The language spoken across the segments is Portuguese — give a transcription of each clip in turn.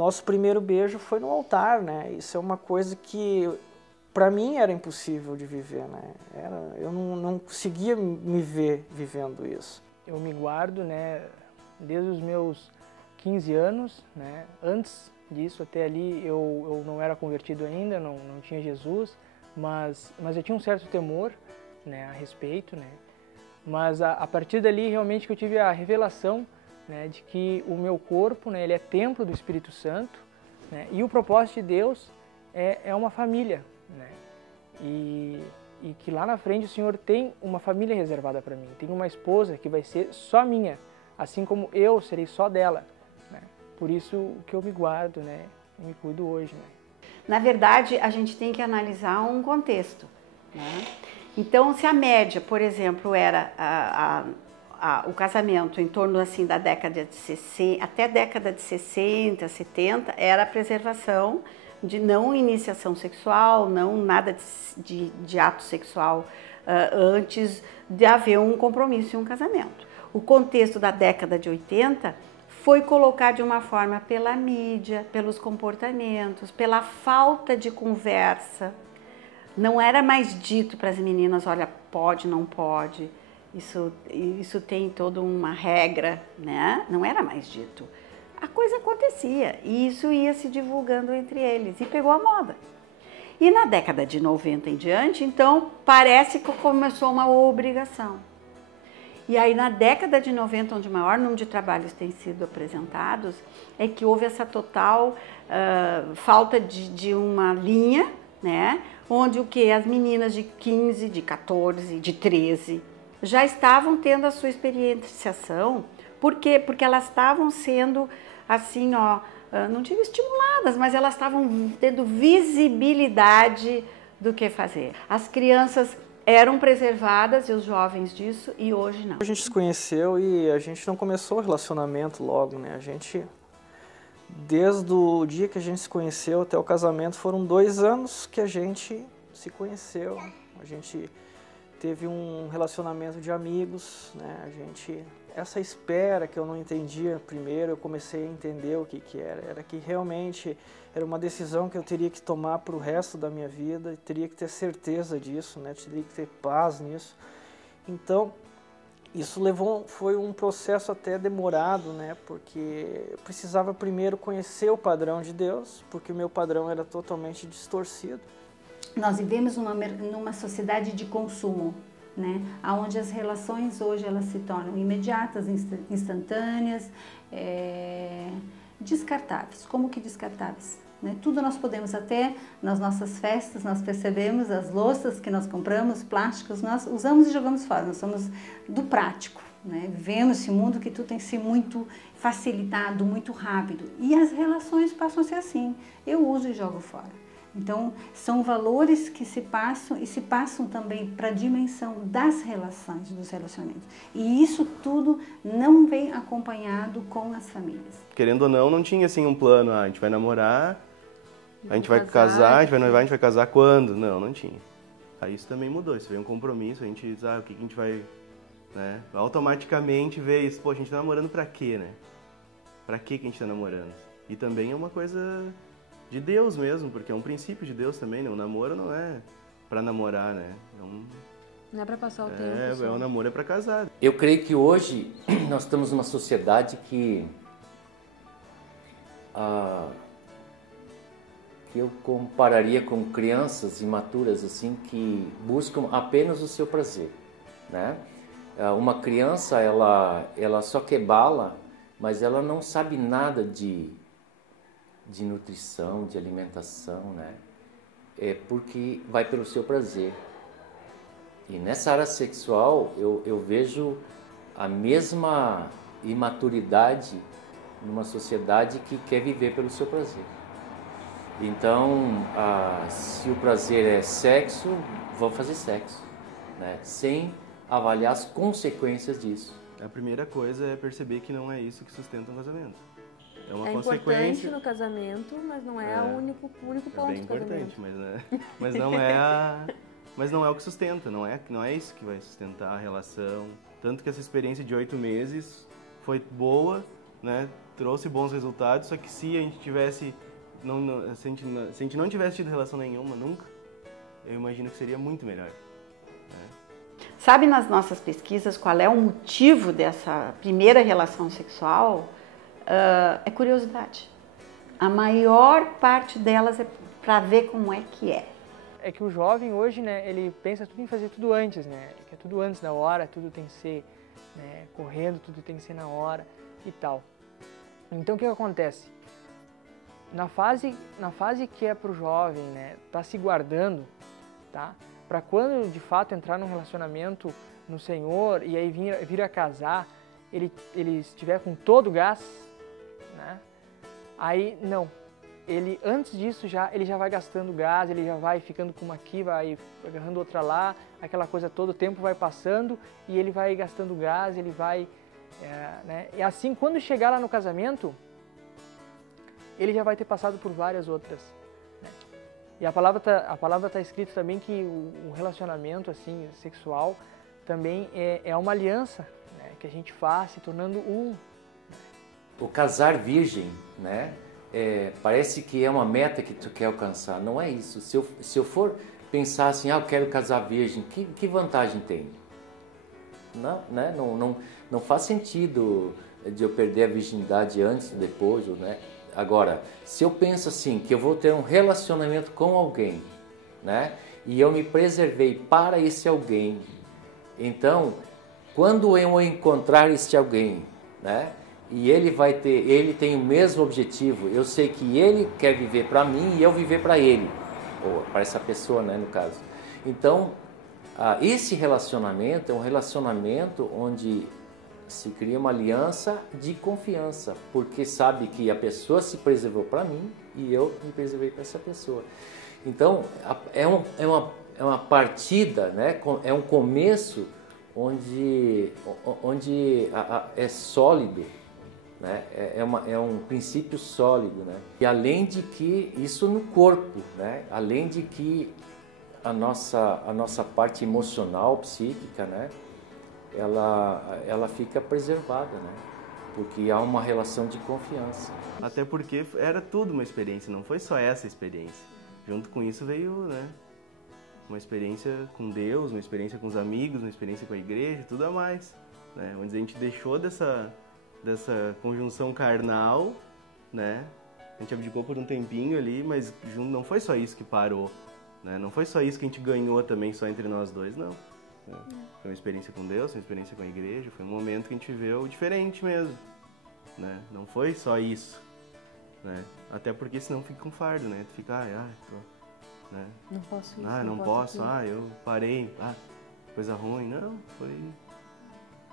nosso primeiro beijo foi no altar, né? Isso é uma coisa que para mim era impossível de viver, né? Eu não conseguia me ver vivendo isso. Eu me guardo, né, desde os meus 15 anos, né? Antes disso, até ali, eu não era convertido ainda, não tinha Jesus, mas eu tinha um certo temor, né, a respeito, né? Mas a partir dali, realmente, que eu tive a revelação, né, de que o meu corpo, né, ele é templo do Espírito Santo, né, e o propósito de Deus é uma família, né, e que lá na frente o Senhor tem uma família reservada para mim, tem uma esposa que vai ser só minha, assim como eu serei só dela, né, por isso que eu me guardo, né, e me cuido hoje, né. Na verdade, a gente tem que analisar um contexto, né? Então, se a média, por exemplo, era o casamento em torno assim da década de 60, até década de 60, 70, era a preservação de não iniciação sexual, não nada de ato sexual antes de haver um compromisso e um casamento. O contexto da década de 80 foi colocar de uma forma pela mídia, pelos comportamentos, pela falta de conversa. Não era mais dito para as meninas, olha, pode, não pode, isso tem toda uma regra, né? Não era mais dito. A coisa acontecia e isso ia se divulgando entre eles e pegou a moda. E na década de 90 em diante, então, parece que começou uma obrigação. E aí na década de 90, onde o maior número de trabalhos tem sido apresentados, é que houve essa total falta de uma linha, né? Onde o que? As meninas de 15, de 14, de 13 já estavam tendo a sua experienciação. Por quê? Porque elas estavam sendo assim, ó, não digo estimuladas, mas elas estavam tendo visibilidade do que fazer. As crianças eram preservadas e os jovens disso, e hoje não. A gente se conheceu e a gente não começou o relacionamento logo, né? Desde o dia que a gente se conheceu até o casamento, foram 2 anos que a gente se conheceu. A gente teve um relacionamento de amigos, né? Essa espera que eu não entendia primeiro, eu comecei a entender o que era. Era que realmente era uma decisão que eu teria que tomar para o resto da minha vida, teria que ter certeza disso, né? Teria que ter paz nisso. Então, isso foi um processo até demorado, né? Porque eu precisava primeiro conhecer o padrão de Deus, porque o meu padrão era totalmente distorcido. Nós vivemos numa sociedade de consumo, né? Onde as relações hoje elas se tornam imediatas, instantâneas, descartáveis. Como que descartáveis? Né? Tudo nós podemos, até nas nossas festas, nós percebemos as louças que nós compramos, plásticos, nós usamos e jogamos fora, nós somos do prático. Né? Vivemos esse mundo que tudo tem que ser muito facilitado, muito rápido. E as relações passam a ser assim, eu uso e jogo fora. Então, são valores que se passam e se passam também para a dimensão das relações, dos relacionamentos. E isso tudo não vem acompanhado com as famílias. Querendo ou não tinha assim um plano, a gente vai namorar, a gente vai casar, a gente vai noivar, a gente vai casar quando? Não tinha. Aí isso também mudou, isso veio um compromisso, a gente diz, o que a gente vai, né? Automaticamente veio isso, pô, a gente tá namorando pra quê, né? Pra que a gente tá namorando? E também é uma coisa de Deus mesmo, porque é um princípio de Deus também, né? O namoro não é pra namorar, né? Não é pra passar o tempo. O namoro é pra casar. Eu creio que hoje nós estamos numa sociedade que eu compararia com crianças imaturas assim que buscam apenas o seu prazer, né? Uma criança ela só quer bala, mas ela não sabe nada de nutrição, de alimentação, né? Porque vai pelo seu prazer. E nessa área sexual eu vejo a mesma imaturidade numa sociedade que quer viver pelo seu prazer. Então, se o prazer é sexo, vamos fazer sexo, né? Sem avaliar as consequências disso. A primeira coisa é perceber que não é isso que sustenta um casamento. É uma consequência. É importante no casamento, mas não é o único ponto do casamento. É bem importante, mas não é o que sustenta, não é isso que vai sustentar a relação. Tanto que essa experiência de 8 meses foi boa, né? trouxe bons resultados, só que se a gente tivesse, se a gente não tivesse tido relação nenhuma, nunca, eu imagino que seria muito melhor. Né? Sabe, nas nossas pesquisas, qual é o motivo dessa primeira relação sexual? É curiosidade. A maior parte delas é para ver como é que é. É que o jovem hoje, né, ele pensa tudo em fazer tudo antes, né? Que é tudo antes da hora, tudo tem que ser, né, correndo, tudo tem que ser na hora e tal. Então o que acontece? Na fase que é pro jovem, né, tá se guardando, tá? Para quando de fato entrar num relacionamento no Senhor e aí vir a casar, ele estiver com todo o gás, né? Aí não. Ele antes disso ele já vai gastando gás, ele já vai ficando com uma aqui, vai agarrando outra lá, aquela coisa toda, o tempo vai passando e ele vai gastando gás, ele vai, né? E assim, quando chegar lá no casamento, ele já vai ter passado por várias outras, né? E a palavra tá escrito também que o relacionamento assim sexual também é uma aliança, né, que a gente faz se tornando um. O casar virgem, né? Parece que é uma meta que tu quer alcançar. Não é isso. Se eu for pensar assim, eu quero casar virgem, que vantagem tem? Não, né? Não faz sentido de eu perder a virgindade antes, depois, né? Agora, se eu penso assim, que eu vou ter um relacionamento com alguém, né? E eu me preservei para esse alguém, então, quando eu encontrar este alguém, né? E ele tem o mesmo objetivo, eu sei que ele quer viver para mim e eu viver para ele, ou para essa pessoa, né, no caso. Então, esse relacionamento é um relacionamento onde se cria uma aliança de confiança, porque sabe que a pessoa se preservou para mim e eu me preservei para essa pessoa. Então, é uma partida, né, é um começo onde é sólido, né? É um princípio sólido, né? E além de que isso no corpo, né? Além de que a nossa parte emocional, psíquica, né? Ela fica preservada, né? Porque há uma relação de confiança. Até porque era tudo uma experiência, não foi só essa experiência. Junto com isso veio, né, uma experiência com Deus, uma experiência com os amigos, uma experiência com a igreja, tudo a mais, né? Onde a gente deixou dessa conjunção carnal, né? A gente abdicou por um tempinho ali, mas não foi só isso que parou, né? Não foi só isso que a gente ganhou também só entre nós dois, não. Foi uma experiência com Deus, uma experiência com a igreja, foi um momento que a gente viveu diferente mesmo, né? Não foi só isso, né? Até porque senão fica com fardo, né? Tu fica, né? Não posso isso, não posso, eu parei, coisa ruim. Não, foi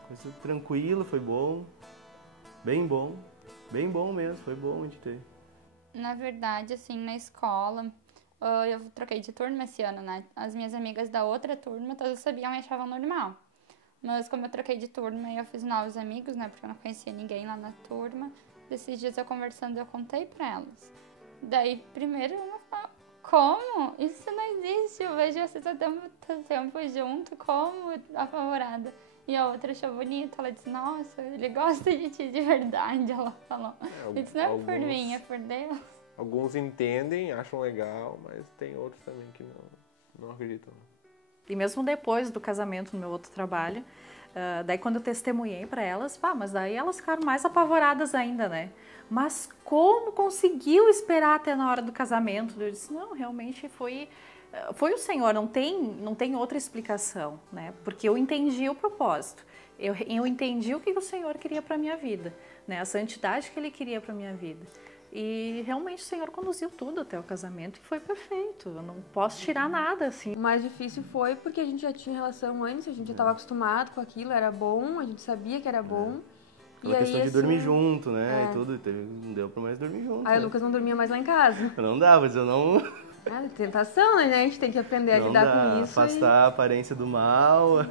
coisa tranquila, foi bom. Bem bom mesmo, foi bom de ter. Na verdade, assim, na escola, eu troquei de turma esse ano, né? As minhas amigas da outra turma, todas sabiam e achavam normal. Mas como eu troquei de turma e eu fiz novos amigos, né? Porque eu não conhecia ninguém lá na turma. Desses dias eu conversando, eu contei pra elas. Daí, primeiro, eu falava, como? Isso não existe, eu vejo vocês há tanto tempo junto, como? Apavorada. E a outra achou bonito, ela disse, nossa, ele gosta de ti de verdade, ela falou. Isso não é por mim, é por Deus. Alguns entendem, acham legal, mas tem outros também que não acreditam. E mesmo depois do casamento, no meu outro trabalho, daí quando eu testemunhei para elas, mas daí elas ficaram mais apavoradas ainda, né? Mas como conseguiu esperar até na hora do casamento? Eu disse, não, realmente foi o Senhor, não tem outra explicação, né? Porque eu entendi o propósito, eu entendi o que o Senhor queria para minha vida, né? A santidade que Ele queria para minha vida. E realmente o Senhor conduziu tudo até o casamento e foi perfeito, eu não posso tirar nada, assim. O mais difícil foi porque a gente já tinha relação antes, a gente já estava acostumado com aquilo, era bom, a gente sabia que era bom. E a questão de dormir junto, né, e tudo, não deu pra mais dormir junto. Aí o Lucas não dormia mais lá em casa. Não dava, mas eu não... Tentação, né? A gente tem que aprender a lidar com isso. Afastar a aparência do mal,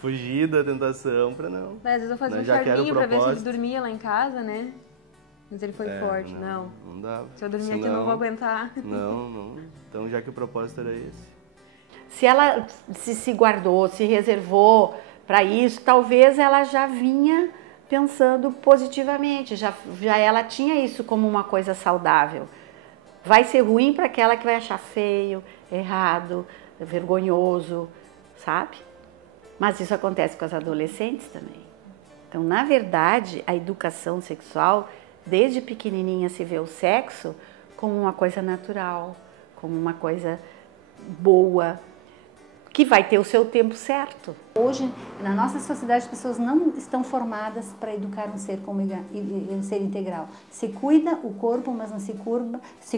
fugir da tentação pra não. Às vezes eu fazia um charminho pra ver se ele dormia lá em casa, né? Mas ele foi forte, não dava. Se eu dormir aqui eu não vou aguentar. Não. Então já que o propósito era esse. Se ela se guardou, se reservou para isso, talvez ela já vinha pensando positivamente, já ela tinha isso como uma coisa saudável. Vai ser ruim para aquela que vai achar feio, errado, vergonhoso, sabe? Mas isso acontece com as adolescentes também. Então, na verdade, a educação sexual, desde pequenininha se vê o sexo como uma coisa natural, como uma coisa boa, que vai ter o seu tempo certo. Hoje, na nossa sociedade, as pessoas não estão formadas para educar um ser integral. Se cuida o corpo, mas não se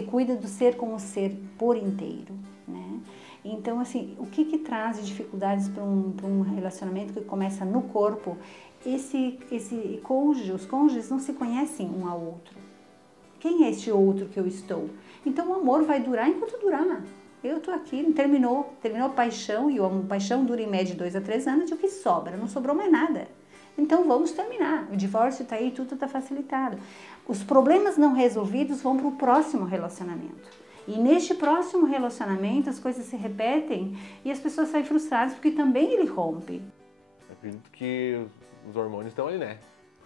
cuida do ser como ser por inteiro, né? Então, assim, o que traz de dificuldades para um relacionamento que começa no corpo? Os cônjuges não se conhecem um ao outro. Quem é este outro que eu estou? Então, o amor vai durar enquanto durar. Eu estou aqui, terminou a paixão, e a paixão dura em média 2 a 3 anos, e o que sobra? Não sobrou mais nada. Então vamos terminar. O divórcio está aí, tudo está facilitado. Os problemas não resolvidos vão para o próximo relacionamento. E neste próximo relacionamento as coisas se repetem e as pessoas saem frustradas porque também ele rompe. Eu acredito que os hormônios estão ali, né?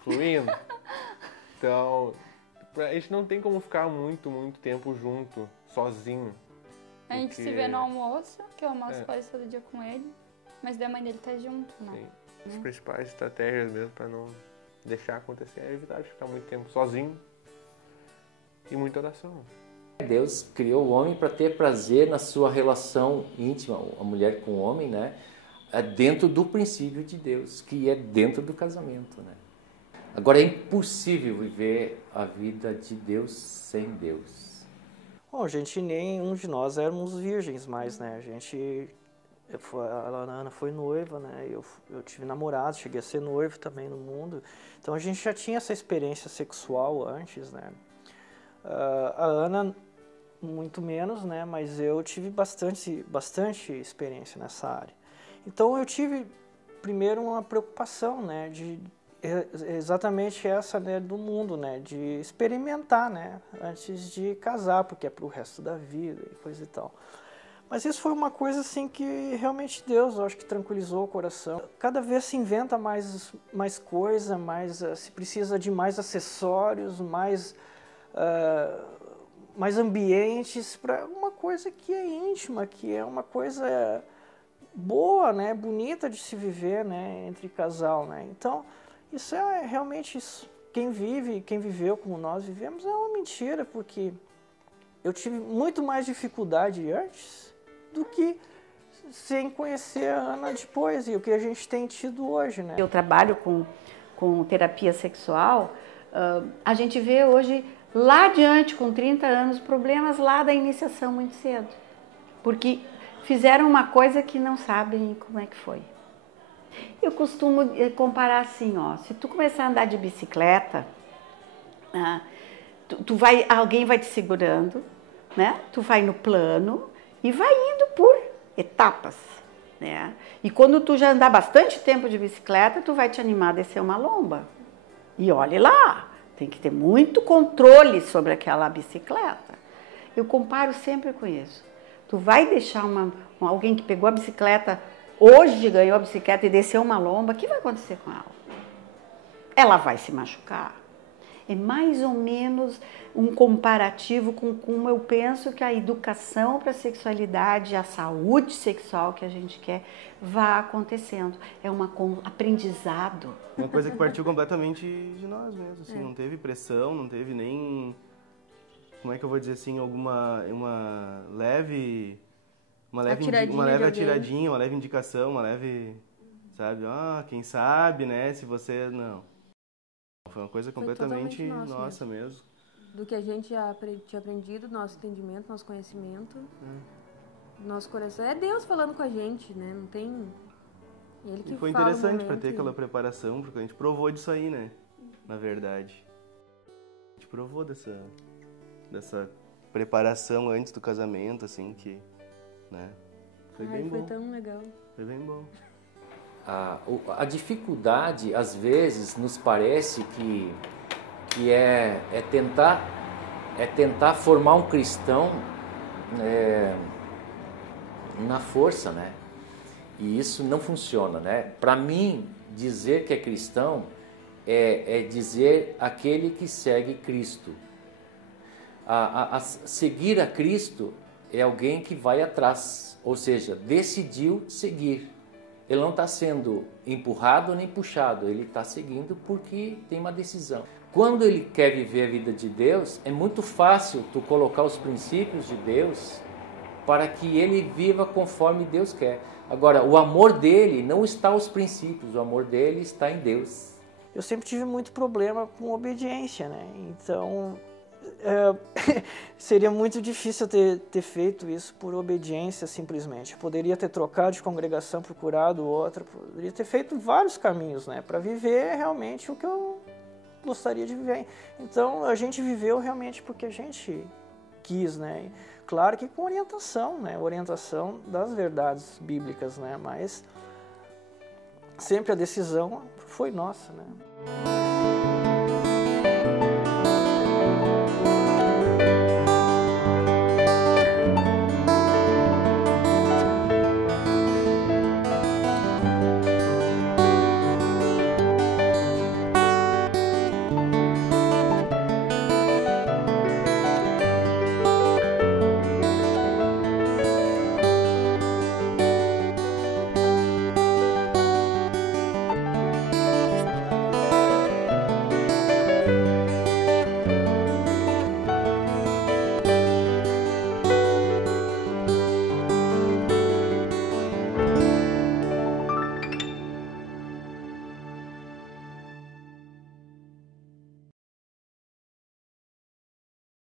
Fluindo. Então, a gente não tem como ficar muito tempo junto, sozinho. A gente se vê no almoço, que eu almoço quase todo dia com ele, mas daí a mãe dele tá junto, né? Sim. As principais estratégias mesmo para não deixar acontecer é evitar de ficar muito tempo sozinho e muita oração. Deus criou o homem para ter prazer na sua relação íntima, a mulher com o homem, né? Dentro do princípio de Deus, que é dentro do casamento, né? Agora é impossível viver a vida de Deus sem Deus. Bom, gente, nenhum de nós éramos virgens mais, né? A Ana foi noiva, né? Eu tive namorado, cheguei a ser noivo também no mundo. Então a gente já tinha essa experiência sexual antes, né? A Ana, muito menos, né? Mas eu tive bastante experiência nessa área. Então eu tive, primeiro, uma preocupação, né? Exatamente essa, né, do mundo, né, de experimentar, né, antes de casar, porque é para o resto da vida e coisa e tal. Mas isso foi uma coisa assim que realmente Deus, eu acho que tranquilizou o coração. Cada vez se inventa mais coisa, se precisa de mais acessórios, mais ambientes para uma coisa que é íntima, que é uma coisa boa, né, bonita de se viver, né, entre casal, né. Então isso é realmente isso. Quem viveu como nós vivemos é uma mentira, porque eu tive muito mais dificuldade antes do que sem conhecer a Ana depois, e o que a gente tem tido hoje, né? Eu trabalho com terapia sexual, a gente vê hoje, lá adiante, com 30 anos, problemas lá da iniciação muito cedo, porque fizeram uma coisa que não sabem como é que foi. Eu costumo comparar assim, ó, se tu começar a andar de bicicleta, alguém vai te segurando, né? Tu vai no plano e vai indo por etapas, né? E quando tu já andar bastante tempo de bicicleta, tu vai te animar a descer uma lomba. E olhe lá, tem que ter muito controle sobre aquela bicicleta. Eu comparo sempre com isso. Tu vai deixar alguém que pegou a bicicleta hoje, ganhou a bicicleta e desceu uma lomba, o que vai acontecer com ela? Ela vai se machucar. É mais ou menos um comparativo com como eu penso que a educação para a sexualidade, a saúde sexual que a gente quer, vá acontecendo. É um aprendizado. Uma coisa que partiu completamente de nós mesmos, assim, não teve pressão, não teve nem, como é que eu vou dizer assim, uma leve atiradinha, uma leve indicação, uma leve, sabe, quem sabe, né, se você, não. Foi uma coisa completamente nossa mesmo. Do que a gente tinha aprendido, nosso entendimento, nosso conhecimento, nosso coração. É Deus falando com a gente, né, não tem... Ele que e foi fala interessante para ter aquela preparação, porque a gente provou disso aí, né, na verdade. A gente provou dessa preparação antes do casamento, assim, que... né? Foi bem bom. Foi tão legal. Foi bem bom. A dificuldade, às vezes, nos parece que é tentar formar um cristão na força, né? E isso não funciona, né? Para mim, dizer que é cristão é dizer aquele que segue Cristo. A seguir a Cristo é alguém que vai atrás, ou seja, decidiu seguir. Ele não está sendo empurrado nem puxado, ele está seguindo porque tem uma decisão. Quando ele quer viver a vida de Deus, é muito fácil tu colocar os princípios de Deus para que ele viva conforme Deus quer. Agora, o amor dele não está aos princípios, o amor dele está em Deus. Eu sempre tive muito problema com obediência, né? Então, seria muito difícil ter feito isso por obediência simplesmente. Eu poderia ter trocado de congregação, procurado outra, poderia ter feito vários caminhos, né? Para viver realmente o que eu gostaria de viver. Então, a gente viveu realmente porque a gente quis, né? Claro que com orientação, né? Orientação das verdades bíblicas, né? Mas sempre a decisão foi nossa, né?